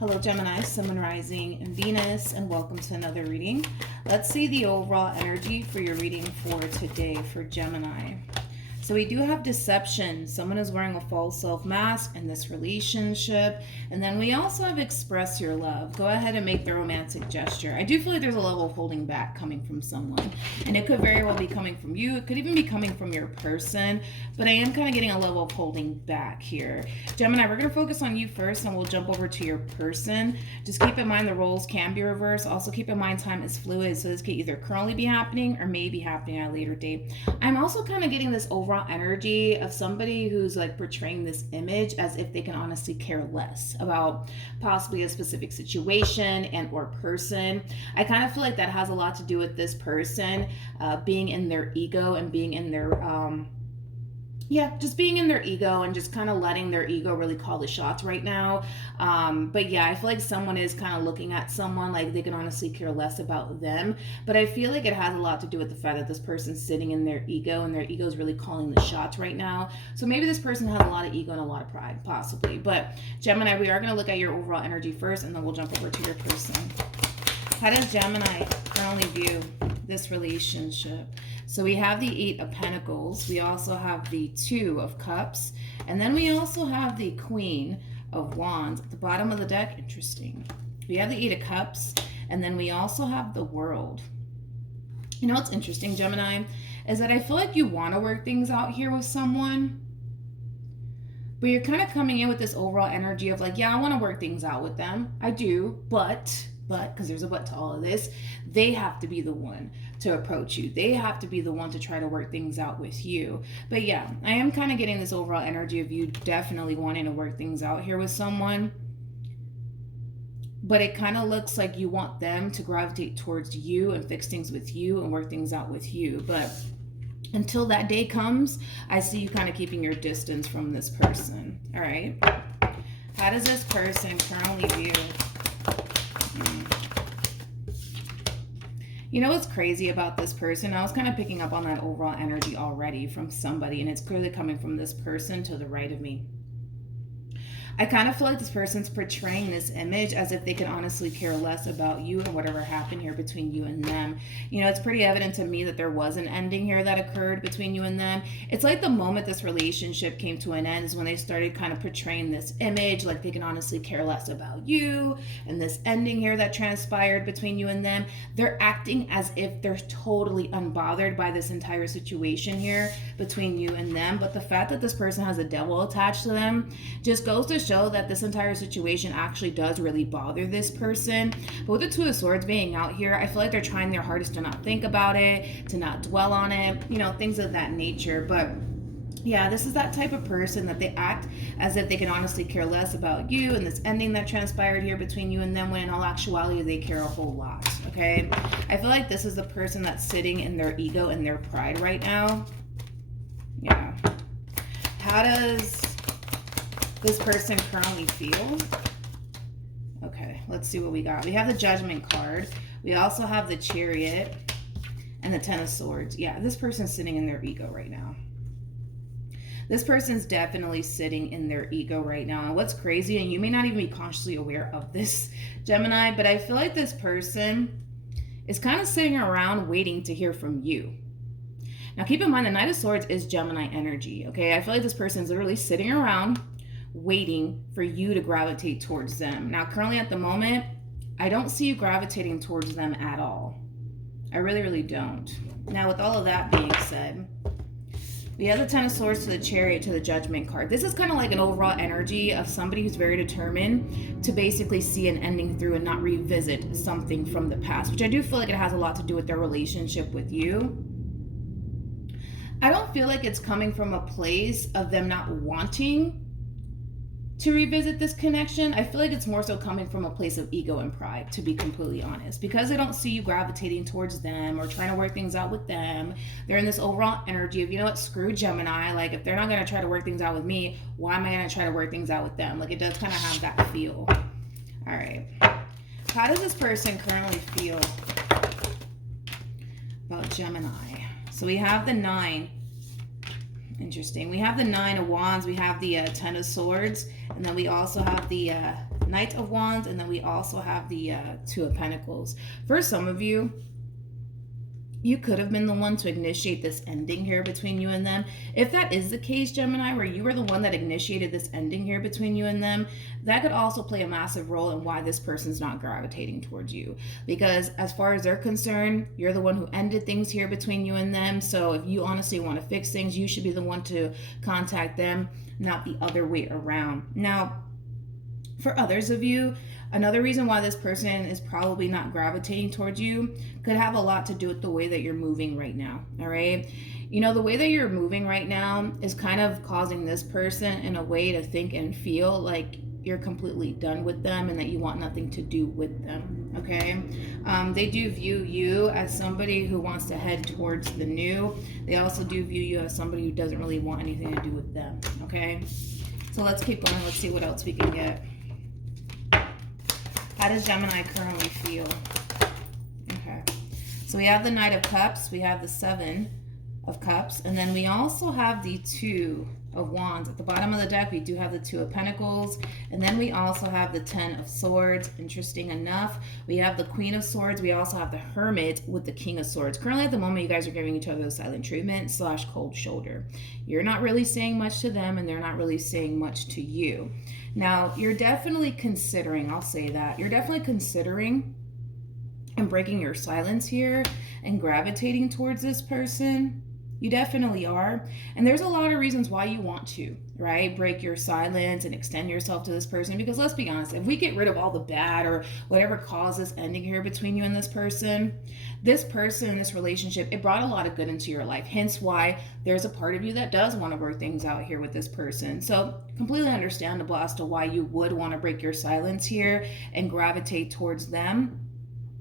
Hello Gemini, Sun, Moon, Rising, and Venus, and welcome to another reading. Let's see the overall energy for your reading for today for Gemini. So we do have deception. Someone is wearing a false self mask in this relationship. And then we also have express your love. Go ahead and make the romantic gesture. I do feel like there's a level of holding back coming from someone. And it could very well be coming from you. It could even be coming from your person. But I am kind of getting a level of holding back here. Gemini, we're going to focus on you first and we'll jump over to your person. Just keep in mind the roles can be reversed. Also keep in mind time is fluid. So this could either currently be happening or may be happening at a later date. I'm also kind of getting this overall energy of somebody who's like portraying this image as if they can honestly care less about possibly a specific situation and or person. I kind of feel like that has a lot to do with this person being in their ego and being in their just being in their ego and just kind of letting their ego really call the shots right now. But yeah, I feel like someone is kind of looking at someone like they can honestly care less about them. But I feel like it has a lot to do with the fact that this person's sitting in their ego and their ego is really calling the shots right now. So maybe this person has a lot of ego and a lot of pride, possibly. But Gemini, we are going to look at your overall energy first and then we'll jump over to your person. How does Gemini currently view this relationship? So we have the 8 of Pentacles. We also have the 2 of Cups. And then we also have the Queen of Wands. At the bottom of the deck, interesting. We have the 8 of Cups. And then we also have the World. You know what's interesting, Gemini? Is that I feel like you want to work things out here with someone. But you're kind of coming in with this overall energy of like, yeah, I want to work things out with them. I do, but, because there's a but to all of this, they have to be the one to approach you. They have to be the one to try to work things out with you. But yeah, I am kind of getting this overall energy of you definitely wanting to work things out here with someone. But it kind of looks like you want them to gravitate towards you and fix things with you and work things out with you. But until that day comes, I see you kind of keeping your distance from this person. All right. How does this person currently view? You know what's crazy about this person? I was kind of picking up on that overall energy already from somebody, and it's clearly coming from this person to the right of me. I kind of feel like this person's portraying this image as if they can honestly care less about you and whatever happened here between you and them. You know, it's pretty evident to me that there was an ending here that occurred between you and them. It's like the moment this relationship came to an end is when they started kind of portraying this image like they can honestly care less about you, and this ending here that transpired between you and them, they're acting as if they're totally unbothered by this entire situation here between you and them. But the fact that this person has a devil attached to them just goes to show that this entire situation actually does really bother this person. But with the 2 of Swords being out here, I feel like they're trying their hardest to not think about it, to not dwell on it, you know, things of that nature. But yeah, this is that type of person that they act as if they can honestly care less about you and this ending that transpired here between you and them, when in all actuality they care a whole lot. Okay, I feel like this is the person that's sitting in their ego and their pride right now. Yeah. How does this person currently feel? Okay, let's see what we got. We have the Judgment card. We also have the Chariot and the 10 of Swords. Yeah, this person's sitting in their ego right now. This person's definitely sitting in their ego right now. And what's crazy, and you may not even be consciously aware of this, Gemini, but I feel like this person is kind of sitting around waiting to hear from you. Now, keep in mind, the Knight of Swords is Gemini energy, okay? I feel like this person is literally sitting around waiting for you to gravitate towards them. Now, currently at the moment, I don't see you gravitating towards them at all. I really, really don't. Now, with all of that being said, we have the 10 of Swords to the Chariot to the Judgment card. This is kind of like an overall energy of somebody who's very determined to basically see an ending through and not revisit something from the past, which I do feel like it has a lot to do with their relationship with you. I don't feel like it's coming from a place of them not wanting to revisit this connection. I feel like it's more so coming from a place of ego and pride, to be completely honest, because they don't see you gravitating towards them or trying to work things out with them. They're in this overall energy of, you know what, screw Gemini. Like, if they're not going to try to work things out with me, why am I going to try to work things out with them? Like, it does kind of have that feel. All right. How does this person currently feel about Gemini? So we have the 9. Interesting. We have the 9 of Wands. We have the 10 of Swords. And then we also have the Knight of Wands, and then we also have the Two of Pentacles. For some of you, you could have been the one to initiate this ending here between you and them. If that is the case, Gemini, where you were the one that initiated this ending here between you and them, that could also play a massive role in why this person's not gravitating towards you. Because as far as they're concerned, you're the one who ended things here between you and them. So if you honestly want to fix things, you should be the one to contact them, not the other way around. Now, for others of you, another reason why this person is probably not gravitating towards you could have a lot to do with the way that you're moving right now, all right? You know, the way that you're moving right now is kind of causing this person in a way to think and feel like you're completely done with them and that you want nothing to do with them, okay? They do view you as somebody who wants to head towards the new. They also do view you as somebody who doesn't really want anything to do with them, okay? So let's keep going. Let's see what else we can get. How does Gemini currently feel? Okay. So we have the Knight of Cups. We have the Seven of Cups. And then we also have the Two of Wands. At the bottom of the deck, we do have the Two of Pentacles. And then we also have the Ten of Swords. Interesting enough. We have the Queen of Swords. We also have the Hermit with the King of Swords. Currently, at the moment, you guys are giving each other the silent treatment / cold shoulder. You're not really saying much to them, and they're not really saying much to you. Now, you're definitely considering, I'll say that, you're definitely considering and breaking your silence here and gravitating towards this person. You definitely are. And there's a lot of reasons why you want to, right? Break your silence and extend yourself to this person. Because let's be honest, if we get rid of all the bad or whatever caused this ending here between you and this person, this relationship, it brought a lot of good into your life. Hence why there's a part of you that does want to work things out here with this person. So completely understandable as to why you would want to break your silence here and gravitate towards them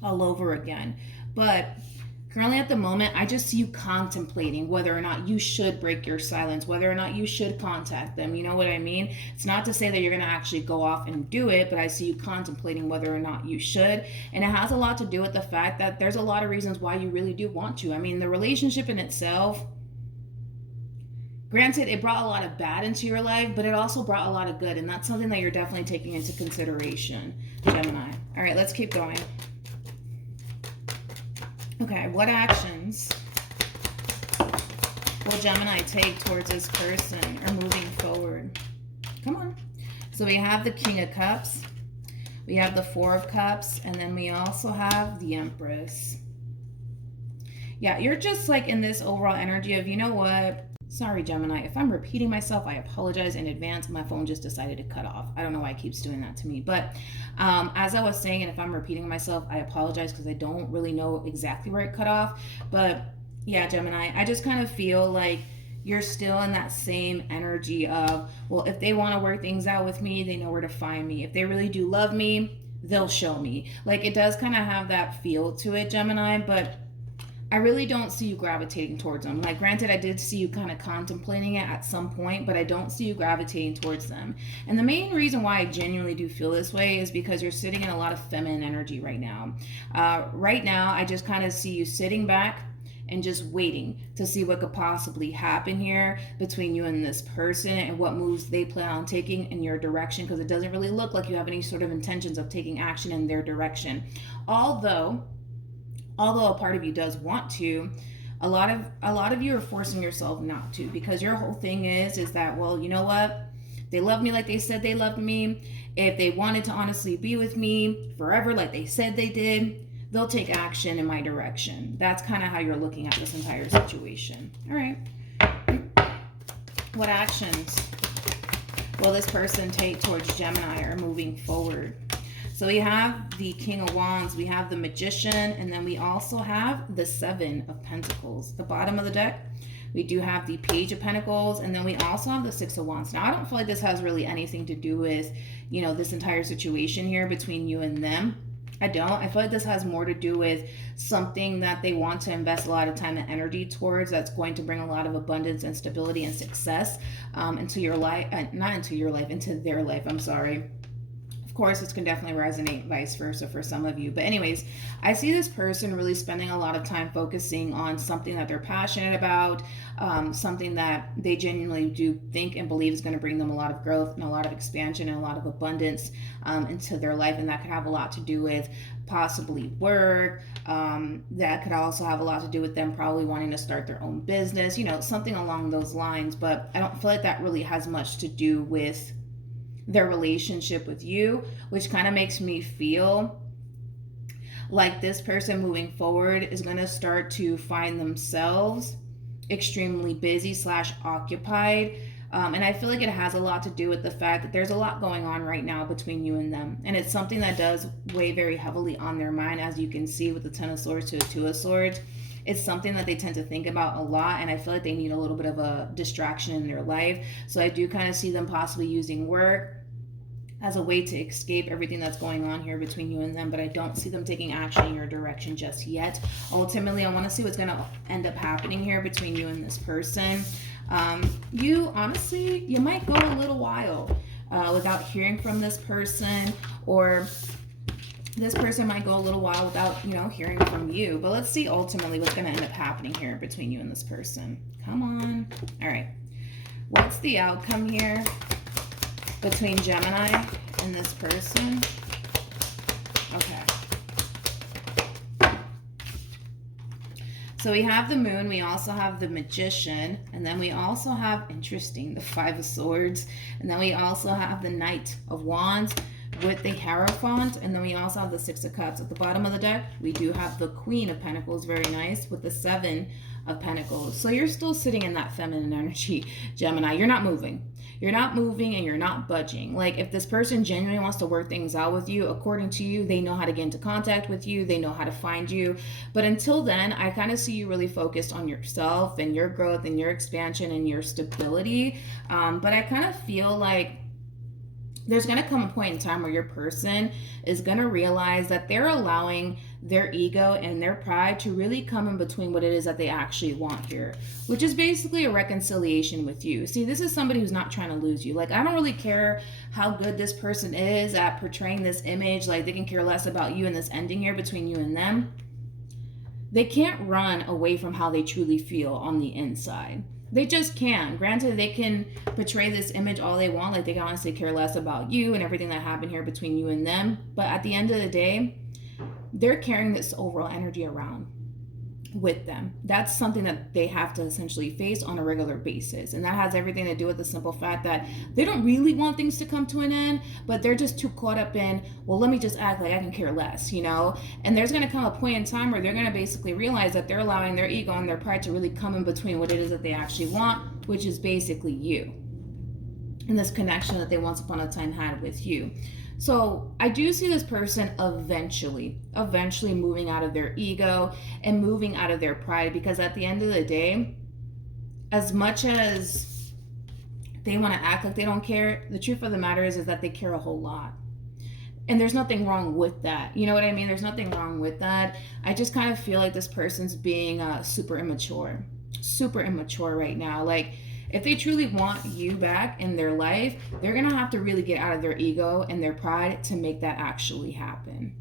all over again. But currently at the moment, I just see you contemplating whether or not you should break your silence, whether or not you should contact them. You know what I mean? It's not to say that you're going to actually go off and do it, but I see you contemplating whether or not you should. And it has a lot to do with the fact that there's a lot of reasons why you really do want to. I mean, the relationship in itself, granted, it brought a lot of bad into your life, but it also brought a lot of good. And that's something that you're definitely taking into consideration, Gemini. All right, let's keep going. Okay, what actions will Gemini take towards this person or moving forward? Come on. So we have the King of Cups, we have the Four of Cups, and then we also have the Empress. Yeah, you're just like in this overall energy of, you know what? Sorry, Gemini, if I'm repeating myself, I apologize in advance. My phone just decided to cut off. I don't know why it keeps doing that to me. But as I was saying, and if I'm repeating myself, I apologize because I don't really know exactly where it cut off. But yeah, Gemini, I just kind of feel like you're still in that same energy of, well, if they want to work things out with me, they know where to find me. If they really do love me, they'll show me. Like, it does kind of have that feel to it, Gemini, but I really don't see you gravitating towards them. Like, granted, I did see you kind of contemplating it at some point, but I don't see you gravitating towards them. And the main reason why I genuinely do feel this way is because you're sitting in a lot of feminine energy right now. Right now, I just kind of see you sitting back and just waiting to see what could possibly happen here between you and this person and what moves they plan on taking in your direction, because it doesn't really look like you have any sort of intentions of taking action in their direction. Although a part of you does want to, a lot of you are forcing yourself not to, because your whole thing is that, well, you know what? They love me like they said they loved me. If they wanted to honestly be with me forever like they said they did, they'll take action in my direction. That's kind of how you're looking at this entire situation. All right. What actions will this person take towards Gemini or moving forward? So we have the King of Wands, we have the Magician, and then we also have the Seven of Pentacles. The bottom of the deck, we do have the Page of Pentacles, and then we also have the Six of Wands. Now, I don't feel like this has really anything to do with, you know, this entire situation here between you and them. I don't. I feel like this has more to do with something that they want to invest a lot of time and energy towards, that's going to bring a lot of abundance and stability and success into your life, not into your life, into their life, I'm sorry. Of course, this can definitely resonate vice versa for some of you. But anyways, I see this person really spending a lot of time focusing on something that they're passionate about, something that they genuinely do think and believe is going to bring them a lot of growth and a lot of expansion and a lot of abundance into their life. And that could have a lot to do with possibly work. That could also have a lot to do with them probably wanting to start their own business, something along those lines. But I don't feel like that really has much to do with their relationship with you, which kind of makes me feel like this person moving forward is going to start to find themselves extremely busy / occupied. And I feel like it has a lot to do with the fact that there's a lot going on right now between you and them. And it's something that does weigh very heavily on their mind, as you can see with the Ten of Swords to the Two of Swords. It's something that they tend to think about a lot, and I feel like they need a little bit of a distraction in their life. So I do kind of see them possibly using work as a way to escape everything that's going on here between you and them, but I don't see them taking action in your direction just yet. Ultimately, I want to see what's going to end up happening here between you and this person. You might go a little while without hearing from this person, or this person might go a little while without, hearing from you. But let's see ultimately what's going to end up happening here between you and this person. Come on. All right. What's the outcome here between Gemini and this person? Okay. So we have the Moon, we also have the Magician, and then we also have, interesting, the Five of Swords, and then we also have the Knight of Wands with the Hierophant, and then we also have the Six of Cups. At the bottom of the deck, we do have the Queen of Pentacles, very nice, with the Seven of Pentacles. So you're still sitting in that feminine energy, Gemini. You're not moving. You're not moving and you're not budging. Like, if this person genuinely wants to work things out with you, according to you, they know how to get into contact with you. They know how to find you. But until then, I kind of see you really focused on yourself and your growth and your expansion and your stability. But I kind of feel like there's going to come a point in time where your person is going to realize that they're allowing their ego and their pride to really come in between what it is that they actually want here, which is basically a reconciliation with you. See, this is somebody who's not trying to lose you. Like, I don't really care how good this person is at portraying this image. Like, they can care less about you in this ending here between you and them. They can't run away from how they truly feel on the inside. They just can. Granted, they can portray this image all they want. Like, they can honestly care less about you and everything that happened here between you and them. But at the end of the day, they're carrying this overall energy around with them. That's something that they have to essentially face on a regular basis. And that has everything to do with the simple fact that they don't really want things to come to an end, but they're just too caught up in, well, let me just act like I can care less, And there's going to come a point in time where they're going to basically realize that they're allowing their ego and their pride to really come in between what it is that they actually want, which is basically you. And this connection that they once upon a time had with you. So I do see this person eventually moving out of their ego and moving out of their pride, because at the end of the day, as much as they want to act like they don't care, the truth of the matter is that they care a whole lot. And there's nothing wrong with that. You know what I mean? There's nothing wrong with that. I just kind of feel like this person's being super immature right now. Like, if they truly want you back in their life, they're going to have to really get out of their ego and their pride to make that actually happen.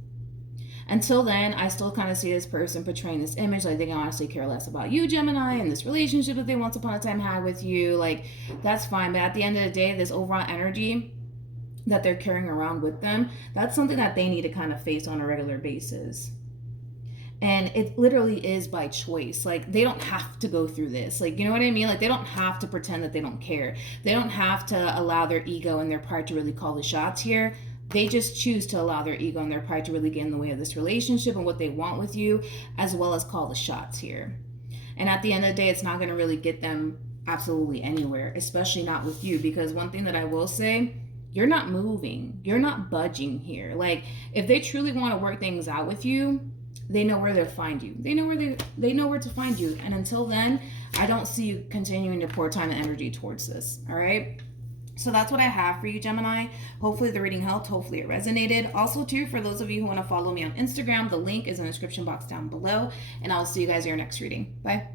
Until then, I still kind of see this person portraying this image like they can honestly care less about you, Gemini, and this relationship that they once upon a time had with you. Like, that's fine. But at the end of the day, this overall energy that they're carrying around with them, that's something that they need to kind of face on a regular basis. And it literally is by choice. Like, they don't have to go through this. Like, you know what I mean? Like, they don't have to pretend that they don't care. They don't have to allow their ego and their pride to really call the shots here. They just choose to allow their ego and their pride to really get in the way of this relationship and what they want with you, as well as call the shots here. And at the end of the day, it's not going to really get them absolutely anywhere, especially not with you. Because one thing that I will say, you're not moving. You're not budging here. Like, if they truly want to work things out with you, they know where to find you. They know where to find you. And until then, I don't see you continuing to pour time and energy towards this. All right. So that's what I have for you, Gemini. Hopefully the reading helped. Hopefully it resonated. Also, too, for those of you who want to follow me on Instagram, the link is in the description box down below. And I'll see you guys in your next reading. Bye.